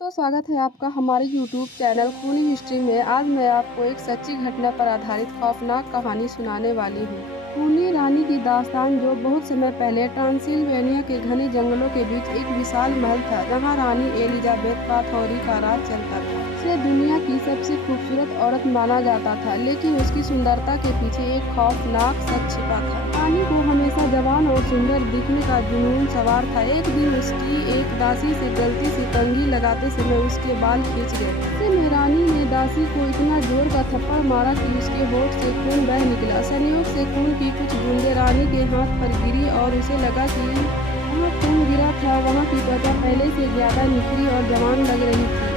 तो स्वागत है आपका हमारे YouTube चैनल खूनी हिस्ट्री में। आज मैं आपको एक सच्ची घटना पर आधारित खौफनाक कहानी सुनाने वाली हूँ। खूनी रानी की दास्तान, जो बहुत समय पहले ट्रांसिल्वेनिया के घने जंगलों के बीच एक विशाल महल था, जहाँ रानी एलिजाबेथ पाथौरी का राज चलता था। उसे दुनिया की सबसे खूबसूरत औरत माना जाता था, लेकिन उसकी सुंदरता के पीछे एक खौफनाक सच छिपा था। रानी को हमेशा जवान और सुंदर दिखने का जुनून सवार था। एक दिन उसकी एक दासी से गलती से कंघी लगाते समय उसके बाल खींच गए। ऐसे में रानी ने दासी को इतना जोर का थप्पड़ मारा कि उसके होठ से खून बह निकला। संयोग से खून की कुछ बूंदें रानी के हाथ पर गिरी और उसे लगा कि जहाँ खून गिरा था वहाँ की त्वचा पहले से ज्यादा निखरी और जवान लग रही थी।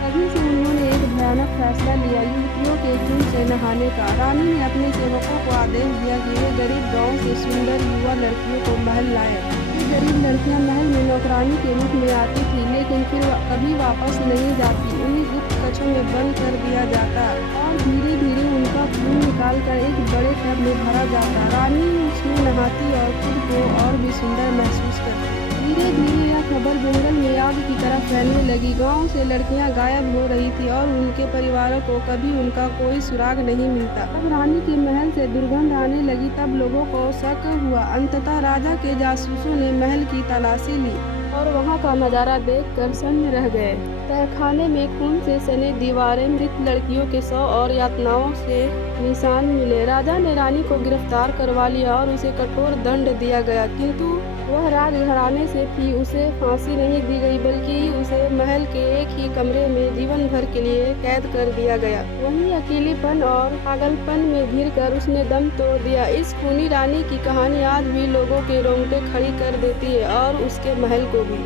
तभी से उन्होंने एक भयानक फैसला लिया, युवतियों के खून से नहाने का। रानी ने अपने सेवकों को आदेश दिया कि वे गरीब गांव से सुंदर युवा लड़कियों को महल लाएं। ये गरीब लड़कियां महल में नौकरानी के रूप में आती थी, लेकिन फिर कभी वापस नहीं जाती। उन्हें गुप्त कक्षों में बंद कर दिया जाता और धीरे धीरे उनका खून निकालकर एक बड़े टब में भरा जाता। रानी उसमें नहाती और खुद को और भी सुंदर महसूस करती। धीरे धीरे यह खबर जंगल में आग की तरह फैलने लगी। गांव से लड़कियां गायब हो रही थी और उनके परिवारों को कभी उनका कोई सुराग नहीं मिलता। जब रानी के महल से दुर्गंध आने लगी, तब लोगों को शक हुआ। अंततः राजा के जासूसों ने महल की तलाशी ली और वहां का नजारा देखकर सन्न रह गए। तहखाने में खून से सने दीवारें, मृत लड़कियों के शव और यातनाओं से निशान मिले। राजा ने रानी को गिरफ्तार करवा लिया और उसे कठोर दंड दिया गया, किंतु वह राजघराने से थी। उसे फांसी नहीं दी गई, बल्कि उसे महल के एक ही कमरे में जीवन भर के लिए कैद कर दिया गया। वहीं अकेलेपन और पागलपन में घिरकर उसने दम तोड़ दिया। इस खूनी रानी की कहानी आज भी लोगों के रोंगटे खड़ी कर देती है, और उसके महल को भी।